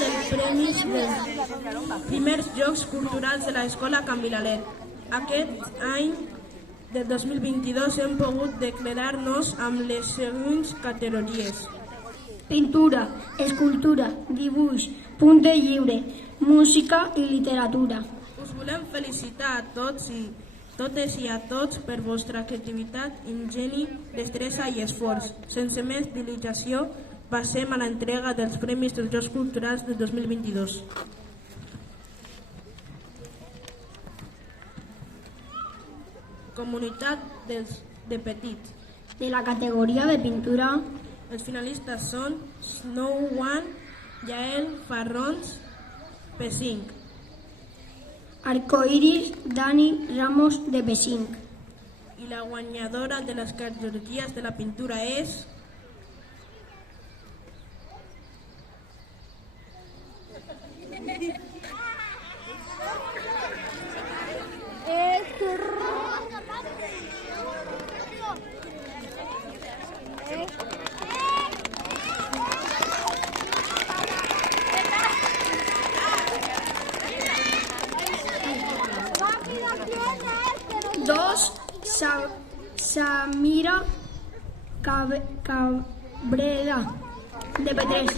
dels premis dels primers Jocs Culturals de l'Escola Can Vilalet. Aquest any de 2022 hem pogut declarar-nos amb les següents categories: pintura, escultura, dibuix, punt de lliure, música i literatura. Us volem felicitar a tots i totes i a tots per vostra creativitat, ingeni, destresa i esforç. Sense més dilació, passem a l'entrega dels Premis dels Jocs Culturals del 2022. Comunitat de Petit. De la categoria de pintura, Els finalistes són Snow One, Yael Farrons, P5. Arcoiris, Dani Ramos de P5. I la guanyadora de les categories de la pintura és... Dos, Samira Cabrera de P3.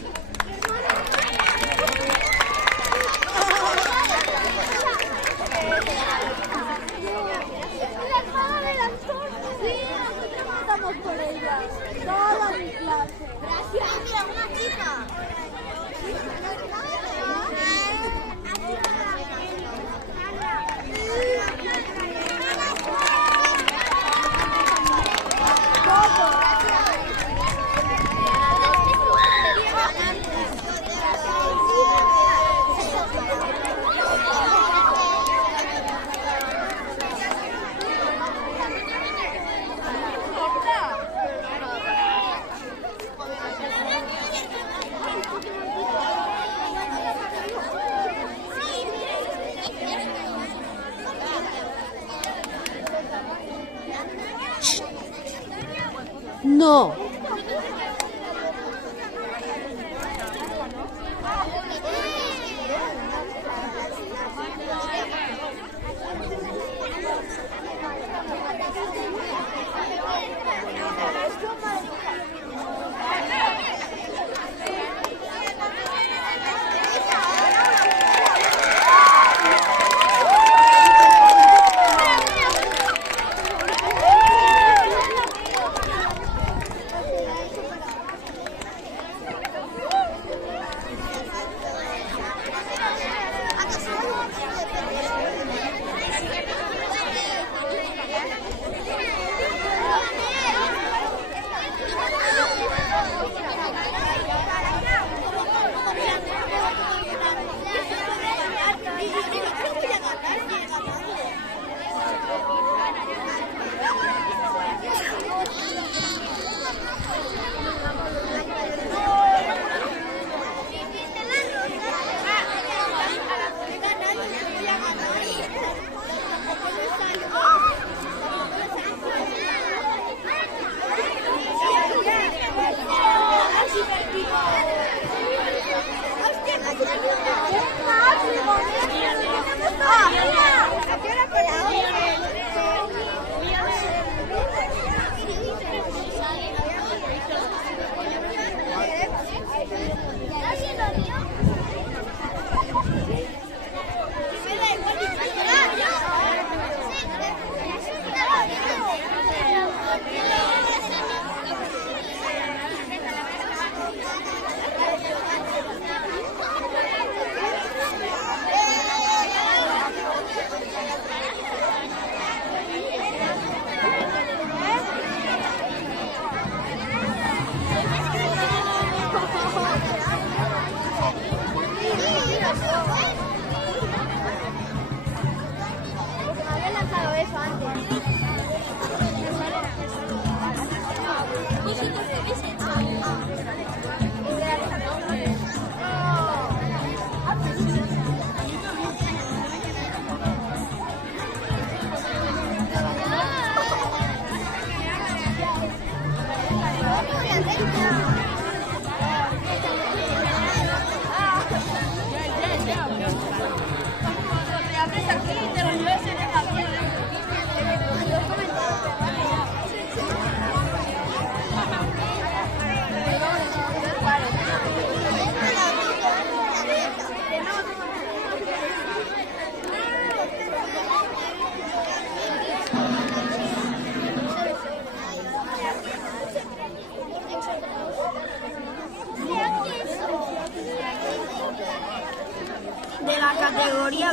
Por ella, toda mi clase. Gracias, mira, una chica. No.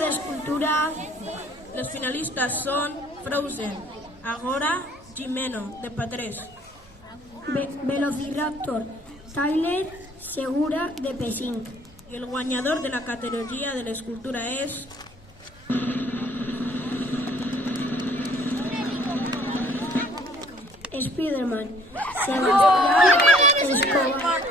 de escultura, Los finalistas son Frozen, Agora Jimeno, de Patrés. Velociraptor, Tyler Segura, de Pessinc. Y el guanyador de la categoría de la escultura es Spiderman, Sebastián Escobar.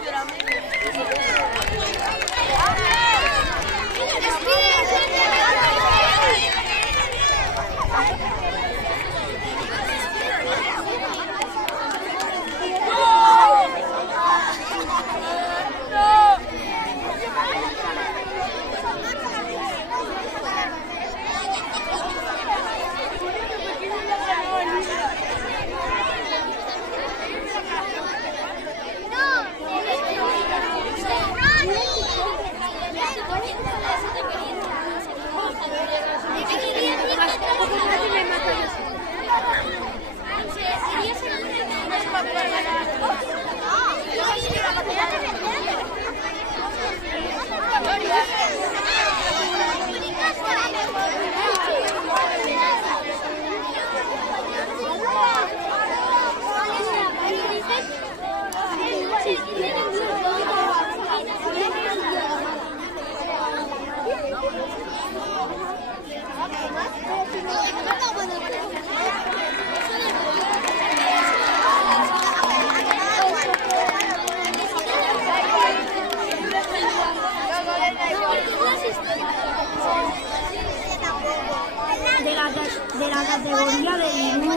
De la categoría de dibuj,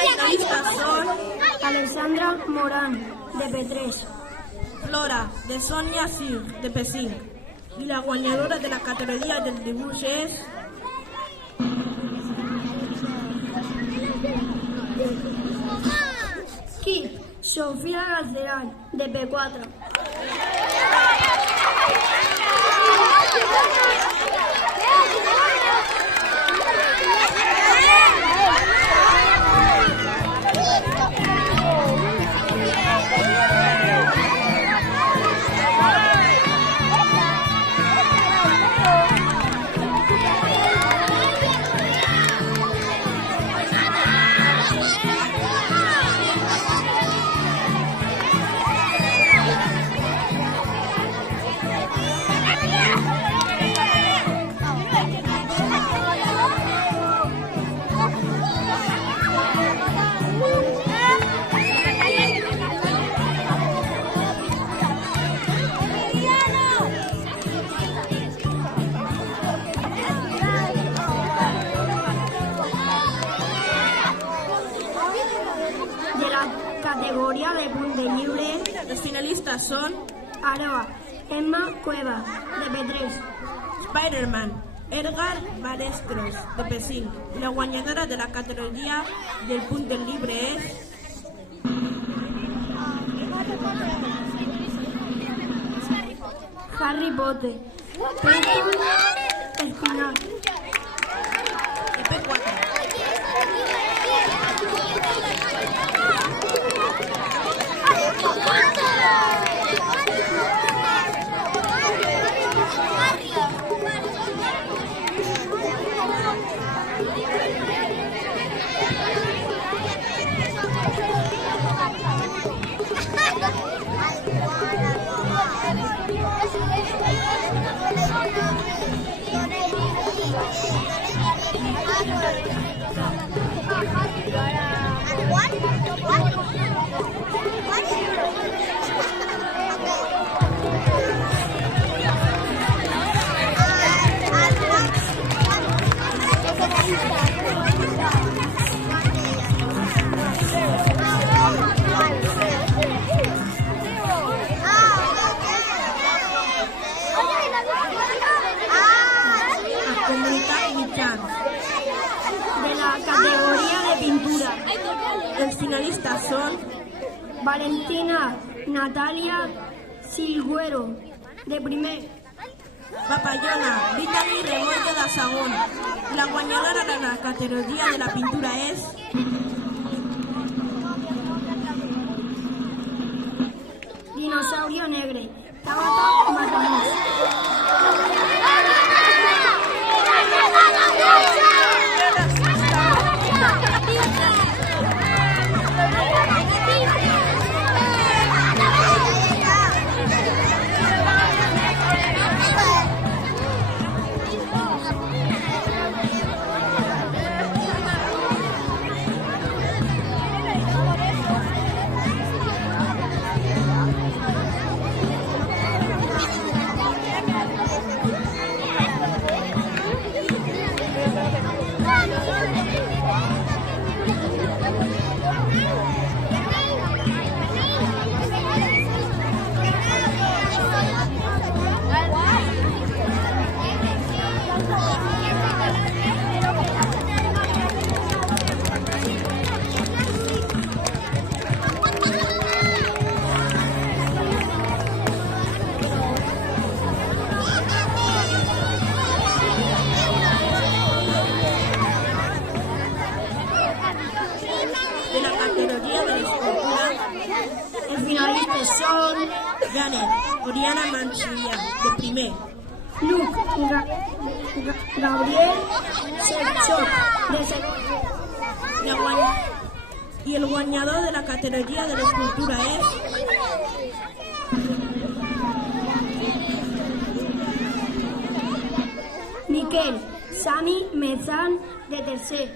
finalistas son Alexandra Morán, de P3. Flora, de Sonia Sir, de Pessinc. Y la guanyadora de la categoría del dibujo es Kip, Sofía Galcerán, de P4. Categoría de punte libre, los finalistas son Aroa, Emma Cueva, de P3. Spider-Man, Edgar Balestros, de Pessinc. Y la guanyadora de la categoría del punte libre es Harry Potter, Peyton Espinal. de P4. De la categoría de pintura, Los finalistas son Valentina Natalia Silguero, de primer. Papayona, Brittany Rebollo de Sagón. La guanyadora de la categoría de la pintura es Dinosaurio Negre, Tabata Matamoros. finalistes són Janet, Oriana Manchilla, de primer. Luc Gabriel Serchok, de segon. I el guanyador de la categoria de l'escultura és Miquel Sami Mezan, de tercer.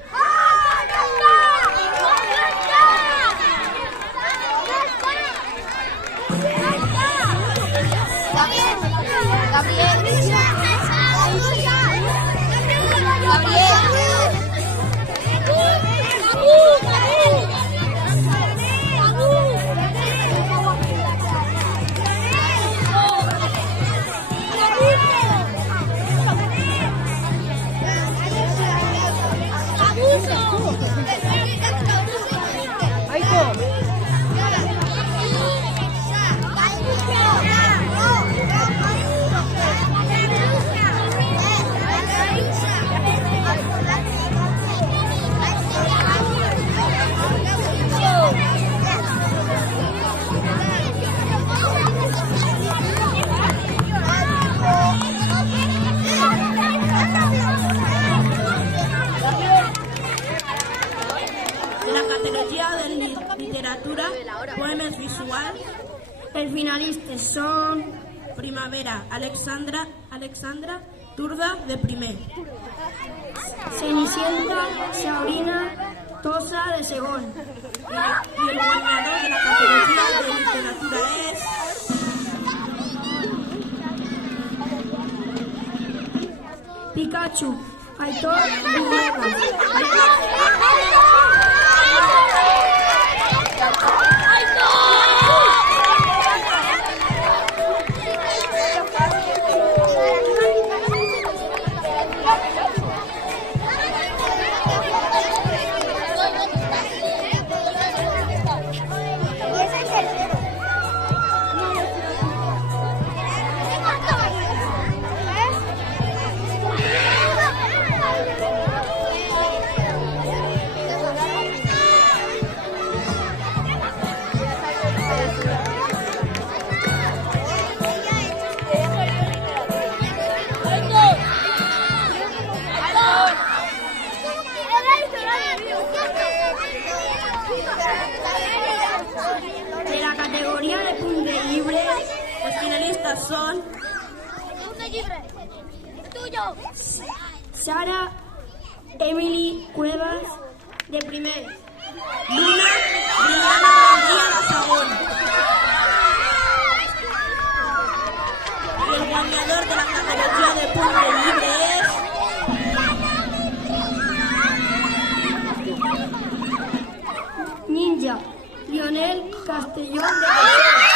literatura, poemes visuals. Els finalistes són Primavera, Alexandra Turda, de primer. Cenicienta, Sabrina Tosa, de segon. I el guanyador de la categoria de literatura és Pikachu, Aitor Villegas. De la categoria de punt de llibre, els finalistes són Sara Emily Cuevas, de primer. Luna Briana Maria, de segon. I el guanyador de la categoria de punt de llibre és Ninja, Lionel Castellón, de tercer.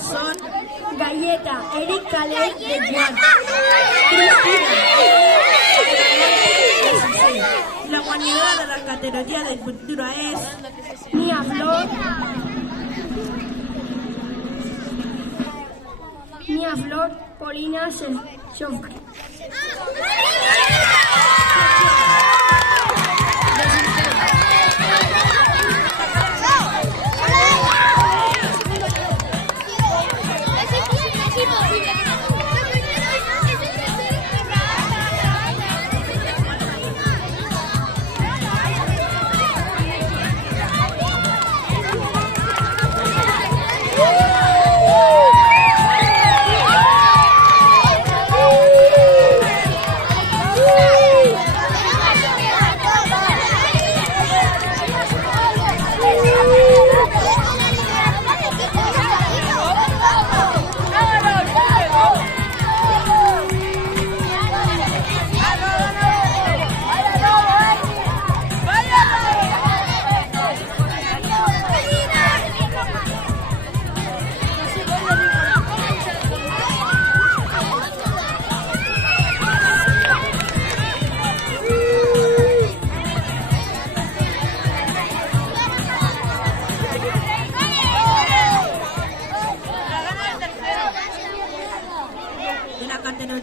Son Galleta, Eric Calé, de Juan. Cristina. La guanyadora de la categoria de cultura és Nia Flor Polina Sofri.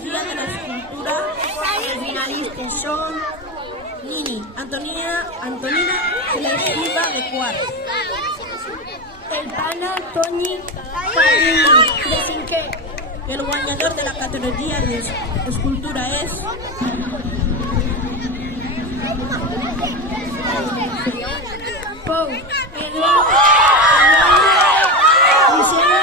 categoria de l'escultura, Els finalistes són Nini, Antonina Celestiva de quart. el pana Toni Carrillo, de cinquè. El guanyador de la categoria d'escultura és Pau, Eduard, Lucena,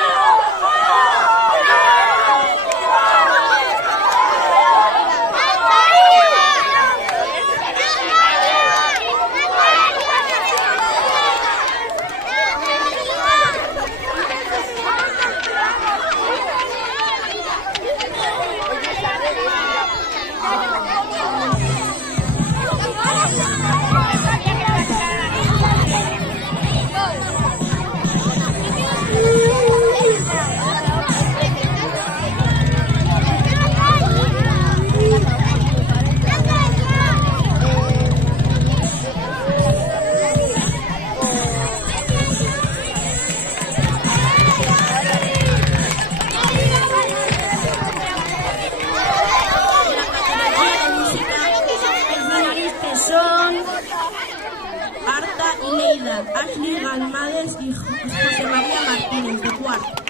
Ashley Galmades y José María Martínez, de cuarto.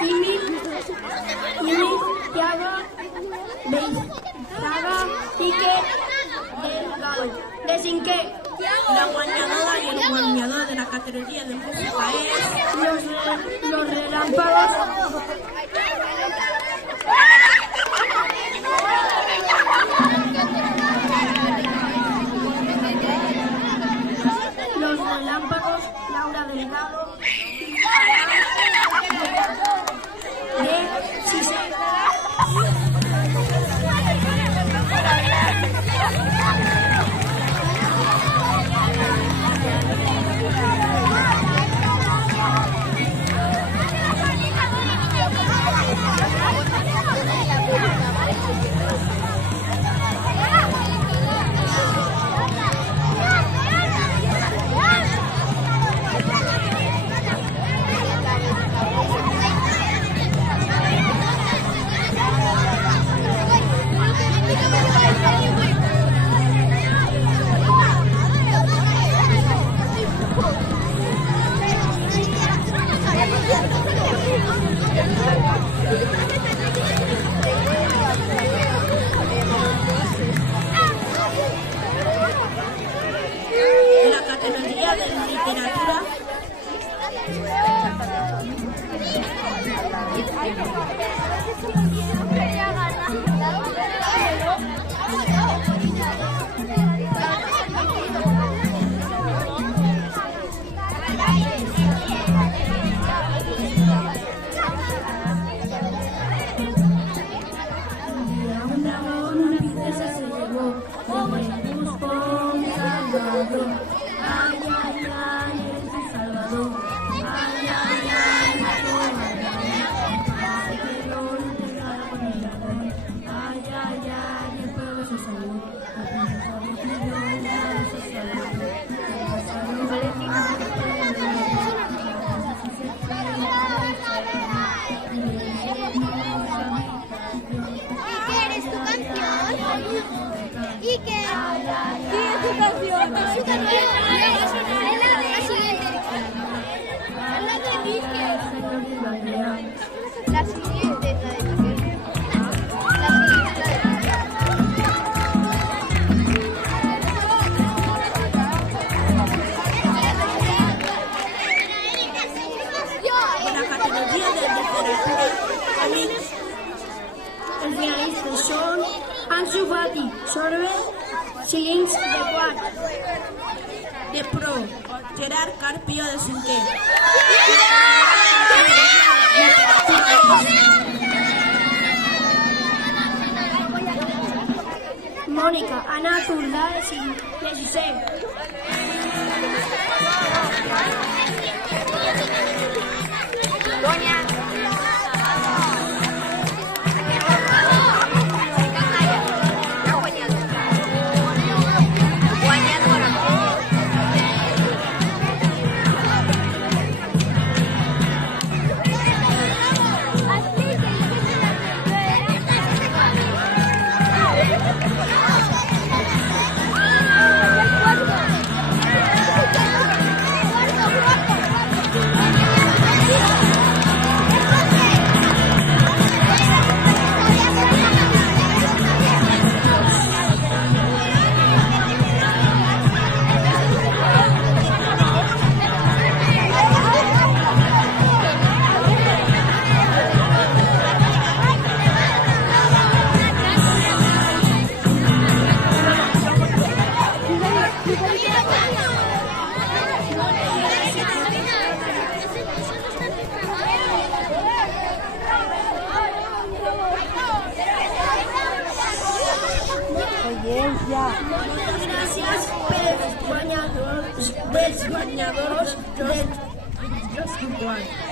Imi, Tiago, Beizaga, Quique, Delgado, de cinquè. La guanyadora y el guanyador de la categoría de música es Los relámpagos. Los relámpagos, Laura Delgado, de sisè. de la categoría de literatura Una princesa se llevó de buscó un salvador. Ay, ay, ay, eres un salvador. Ay, ay, ay, ay, que no te gana con el amor. Ay, ay, ay, el pueblo se salvó. La princesa vivió y ya se salvó. ¿Qué eres tu canción? ¿Y qué? ¿Qué es tu canción? Es su canción. Es la de la siguiente. Es la de Enrique. La siguiente es la de Enrique. La siguiente es la de de la categoría de literatura también Els finalistes són Ansu Fati, Sorbe, Silins de quart. de pro Gerard Carpio de cinquè. Mònica Anna Tordà de sisè. dels guanyadors Just One.